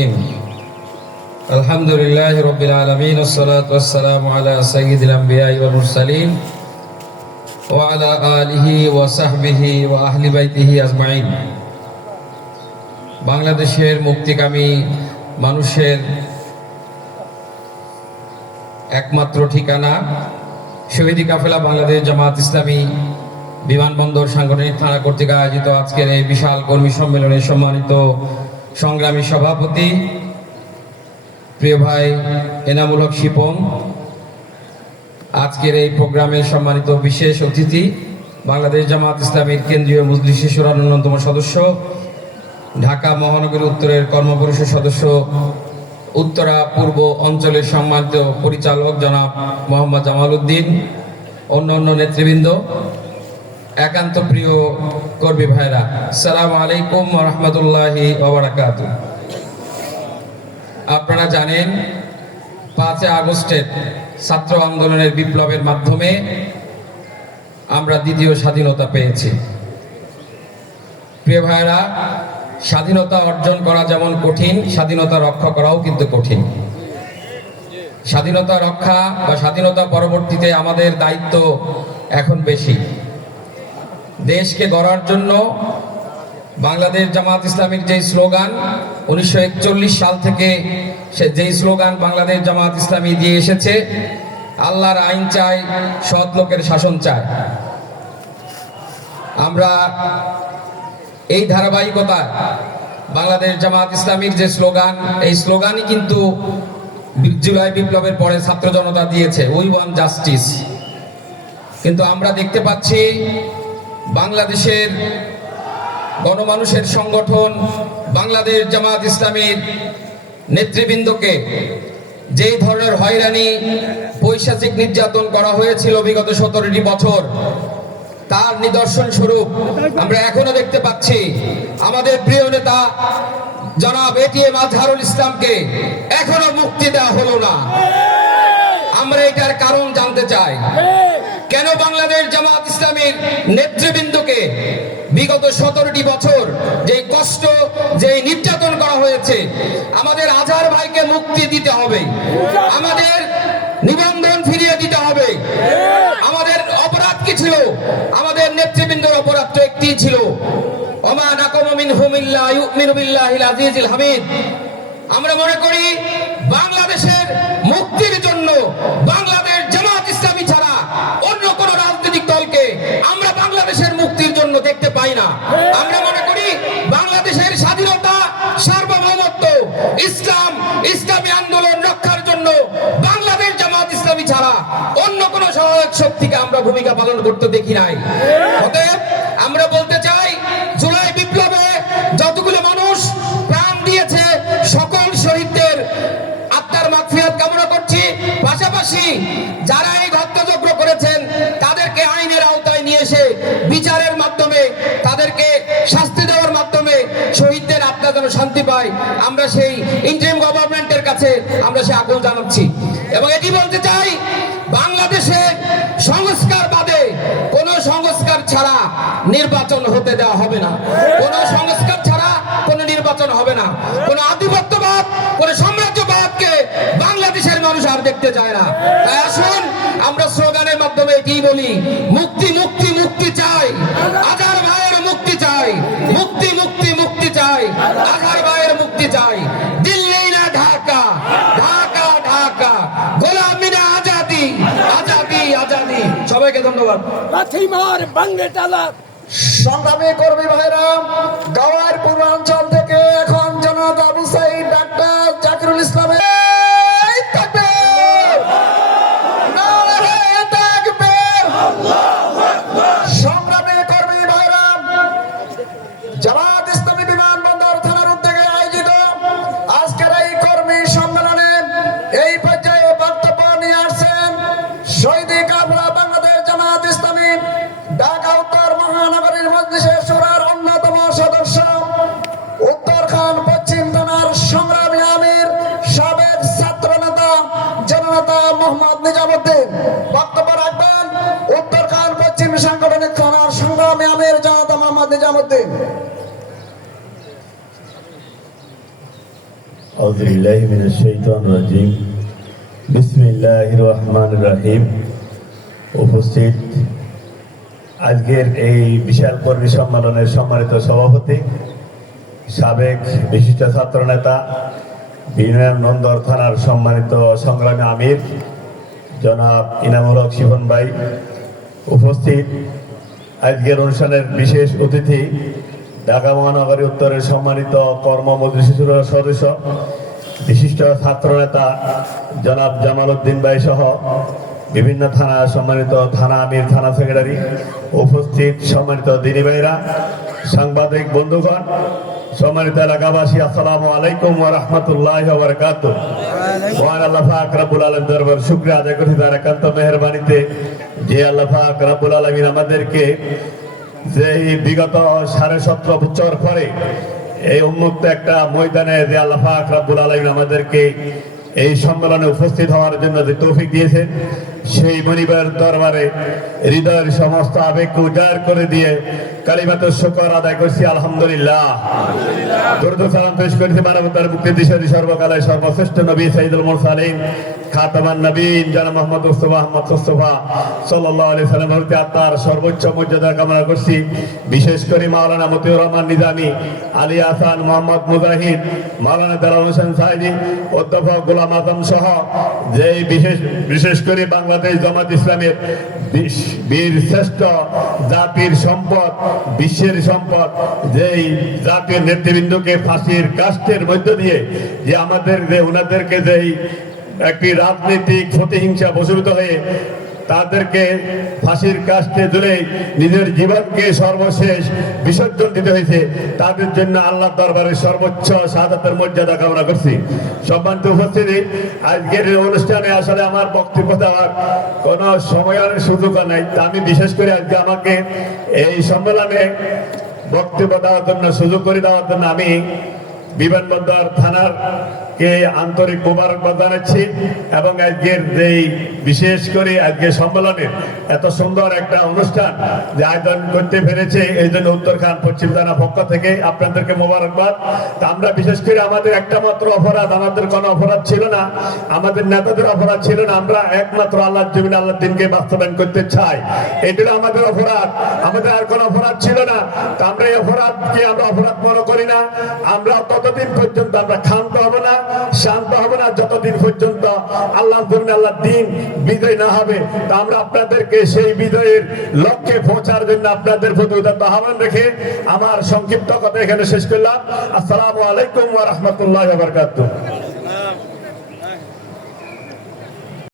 الرحيم الحمد لله رب العالمين والصلاة والسلام على سيد الأنبياء والمرسلين وعلى آله وصحبه وأهل بيته أجمعين বাংলাদেশের মুক্তিকামী মানুষের একমাত্র ঠিকানা শহীদি কাফেলা বাংলাদেশ জামাত ইসলামী বিমানবন্দর সাংগঠনিক থানা কর্তৃক আয়োজিত আজকের এই বিশাল কর্মী সম্মেলনে সম্মানিত সংগ্রামী সভাপতি, প্রিয় ভাই এনামুল হক আজকের এই প্রোগ্রামে সম্মানিত বিশেষ অতিথি, বাংলাদেশ জামাত ইসলামীর কেন্দ্রীয় মজলিস শিশুর অন্যতম সদস্য, ঢাকা মহানগরী উত্তরের কর্মপরিষদ সদস্য, উত্তরা পূর্ব অঞ্চলের সম্মানিত পরিচালক জনাব মোহাম্মদ জামাল উদ্দিন অন্য অন্য নেতৃবৃন্দ একান্ত প্রিয় কর্মী ভাইরা সালাম আলাইকুম রহমতুল্লাহি আপনারা জানেন, পাঁচই আগস্টের ছাত্র আন্দোলনের বিপ্লবের মাধ্যমে আমরা দ্বিতীয় স্বাধীনতা পেয়েছি। প্রিয় ভাইরা, স্বাধীনতা অর্জন করা যেমন কঠিন, স্বাধীনতা রক্ষা করাও কিন্তু কঠিন। স্বাধীনতা রক্ষা বা স্বাধীনতা পরবর্তীতে আমাদের দায়িত্ব এখন বেশি। দেশকে গড়ার জন্য বাংলাদেশ জামাত ইসলামীর যে স্লোগান উনিশশো একচল্লিশ সাল থেকে সে যেই স্লোগান বাংলাদেশ জামাত ইসলামী দিয়ে এসেছে, আল্লাহর আইন চাই, সৎ লোকের শাসন চায় আমরা এই ধারাবাহিকতা বাংলাদেশ জামাত ইসলামীর যে স্লোগান, এই স্লোগানই কিন্তু জুলাই বিপ্লবের পরে ছাত্র জনতা দিয়েছে, উই ওয়ান জাস্টিস। কিন্তু আমরা দেখতে পাচ্ছি বাংলাদেশের গণমানুষের সংগঠন বাংলাদেশ জামাত ইসলামের নেতৃবৃন্দকে যেই ধরনের হয়রানি, পৈশাচিক নির্যাতন করা হয়েছিল বিগত সতেরোটি বছর, তার নিদর্শন স্বরূপ আমরা এখনও দেখতে পাচ্ছি। আমাদের প্রিয় নেতা জনাব এটিএম আজহারুল ইসলামকে এখনও মুক্তি দেওয়া হলো না। আমরা এটার কারণ জানতে চাই কেন বাংলাদেশ ইসলামীর নেতৃবৃন্দকে বিগত সতেরোটি বছর যে কষ্ট, যে নির্যাতন করা হয়েছে, আমাদের আজহার ভাইকে মুক্তি দিতে হবে। আমাদের নিবন্ধন ফিরিয়ে দিতে হবে। আমাদের অপরাধ কি ছিল, আমাদের নেতৃবৃন্দের অপরাধ তো একটি ছিল। ওমা নাকুমু বিল্লাহিল আজিজিল হামিদ। আমরা মনে করি ইসলাম, ইসলামী আন্দোলন রক্ষার জন্য বাংলাদেশ জামাত ইসলামী ছাড়া অন্য কোন সহায়ক শক্তিকে আমরা ভূমিকা পালন করতে দেখি নাই। আমরা বলতে চাই, জুলাই বিপ্লবে যতগুলো মানুষ প্রাণ দিয়েছে সকল শহীদদের আত্মার মাফিয়াত কামনা করছি। পাশাপাশি শান্তি পায় আমরা সেই ইন্টারিম গভর্নমেন্টের কাছে আমরা সে আগ্রহ জানাচ্ছি। এবং এটি বলতে চাই বাংলাদেশের সংস্কার বাদে কোন সংস্কার ছাড়া নির্বাচন হতে দেওয়া হবে না। কোন সংস্কার ছাড়া কোন নির্বাচন হবে না। কোন আধিপত্যবাদ, কোন সাম্রাজ্যবাদকে বাংলাদেশের মানুষ আর দেখতে চায় না। তাই আসুন, আমরা স্লোগানের মাধ্যমে এটি বলি, মুক্তি মুক্তি ধন্যবাদ বাঙ্গে টালা। সংগ্রামী কর্মী ভাইরা, গাওয়ার পূর্বাঞ্চল থেকে এখন জনাব আবু সাইদ ডাক্তার জাকিরুল ইসলামের এই মোহাম্মদ নিজামুদ্দিন, বক্তব্য রাখবেন। পশ্চিম থানার জনতা মোহাম্মদ أعوذ بالله من الشيطان الرجيم بسم الله الرحمن الرحيم উপস্থিত আজকের এই বিশাল কর্মী সম্মেলনের সম্মানিত সভাপতি, সাবেক বিশিষ্ট ছাত্র নেতা বিনয়ন নন্দর থানার সম্মানিত সংগ্রামী আমির জনাব ইনামুল হক শিবন ভাই উপস্থিত। আজকের অনুষ্ঠানের বিশেষ অতিথি ঢাকা মহানগরী উত্তরের সম্মানিত কর্ম মজলিসের সদস্য, বিশিষ্ট ছাত্র নেতা জনাব জামাল উদ্দিন ভাই সহ বিভিন্ন থানা সম্মানিত থানা আমির, থানা সেক্রেটারি উপস্থিত সম্মানিত দিনী ভাইরা, সাংবাদিক বন্ধুগণ, সম্মানিত এলাকাবাসী, আসসালামু আলাইকুম ওয়া রাহমাতুল্লাহি ওয়া বারাকাতুহু। মহান আল্লাহ পাক রব্বুল আলামিন দরবার শুকরিয়া আদায় করছি তার একান্ত মেহেরবানিতে। যে আল্লাহ পাক রব্বুল আলামিন আমাদেরকে যে বিগত সাড়ে সতেরো বছর পরে এই উন্মুক্ত একটা ময়দানে যে আল্লাহ পাক রব্বুল আলামিন আমাদেরকে এই সম্মেলনে উপস্থিত হওয়ার জন্য যে তৌফিক দিয়েছেন, সেই মনিবার দরবারে হৃদয়ের সমস্ত আবেগকে উজাড় করে দিয়ে কালিমাত শুকর আদায় করছি, আলহামদুলিল্লাহ। দুর্দ সালাম পেশ করেছি মানবতার মুক্তি দিশারি সর্বকালের সর্বশ্রেষ্ঠ নবী সাইদুল মুরসালিন। খাতামান নবীন জানা মোহাম্মদ মুস্তফা, আহমদ মুস্তফা সাল্লাল্লাহু আলাইহি সাল্লাম হতে আত্মার সর্বোচ্চ মর্যাদা কামনা করছি। বিশেষ করে মাওলানা মতিউর রহমান নিজামী, আলী আহসান মোহাম্মদ মুজাহিদ, মাওলানা দালাল হোসেন সাইদি অধ্যাপক গোলাম আজম সহ যে বিশেষ বিশেষ করে বাংলাদেশ জামাত ইসলামের বীর শ্রেষ্ঠ জাতির সম্পদ, বিশ্বের সম্পদ, যেই জাতির নেতৃবৃন্দকে ফাঁসির কাস্টের মধ্য দিয়ে যে আমাদের যে, ওনাদেরকে যেই একটি রাজনৈতিক প্রতিহিংসা প্রচলিত হয়ে তাদেরকে ফাঁসির কাস্টে তুলে নিজের জীবনকে সর্বশেষ বিসর্জন দিতে হয়েছে। তাদের জন্য আল্লাহ দরবারে সর্বোচ্চ সাদাতের মর্যাদা কামনা করছি। সম্মানিত উপস্থিতি, আজকের অনুষ্ঠানে আসলে আমার বক্তব্য দেওয়ার কোনো সময়ের সুযোগ নাই। আমি বিশেষ করে আজকে আমাকে এই সম্মেলনে বক্তব্য দেওয়ার জন্য, সুযোগ করে দেওয়ার জন্য আমি বিমানবন্দর থানার কে আন্তরিক মোবারকবাদ জানাচ্ছি এবং আজকের যেই বিশেষ করে আজকে সম্মেলনে এত সুন্দর একটা অনুষ্ঠান যে আয়োজন করতে পেরেছে, এই জন্য উত্তর খান, পশ্চিম থানা পক্ষ থেকে আপনাদেরকে মোবারকবাদ। তা আমরা বিশেষ করে আমাদের একটা মাত্র অপরাধ, আমাদের কোনো অপরাধ ছিল না, আমাদের নেতাদের অপরাধ ছিল না, আমরা একমাত্র আল্লাহ জমিন আল্লাহ দিনকে বাস্তবায়ন করতে চাই। এটি আমাদের অপরাধ, আমাদের আর কোনো অপরাধ ছিল না। তা আমরা এই অপরাধকে আমরা অপরাধ মনে করি না, আমরা ততদিন পর্যন্ত আমরা ক্ষান্ত হব না। শান্ত হবে না, যতদিন পর্যন্ত আল্লাহ আল্লাহ দিন বিজয় না হবে, তা আমরা আপনাদেরকে সেই বিজয়ের লক্ষ্যে পৌঁছার জন্য আপনাদের প্রতি আহ্বান রেখে আমার সংক্ষিপ্ত কথা এখানে শেষ করলাম। আসসালামু আলাইকুম ওয়া রাহমাতুল্লাহি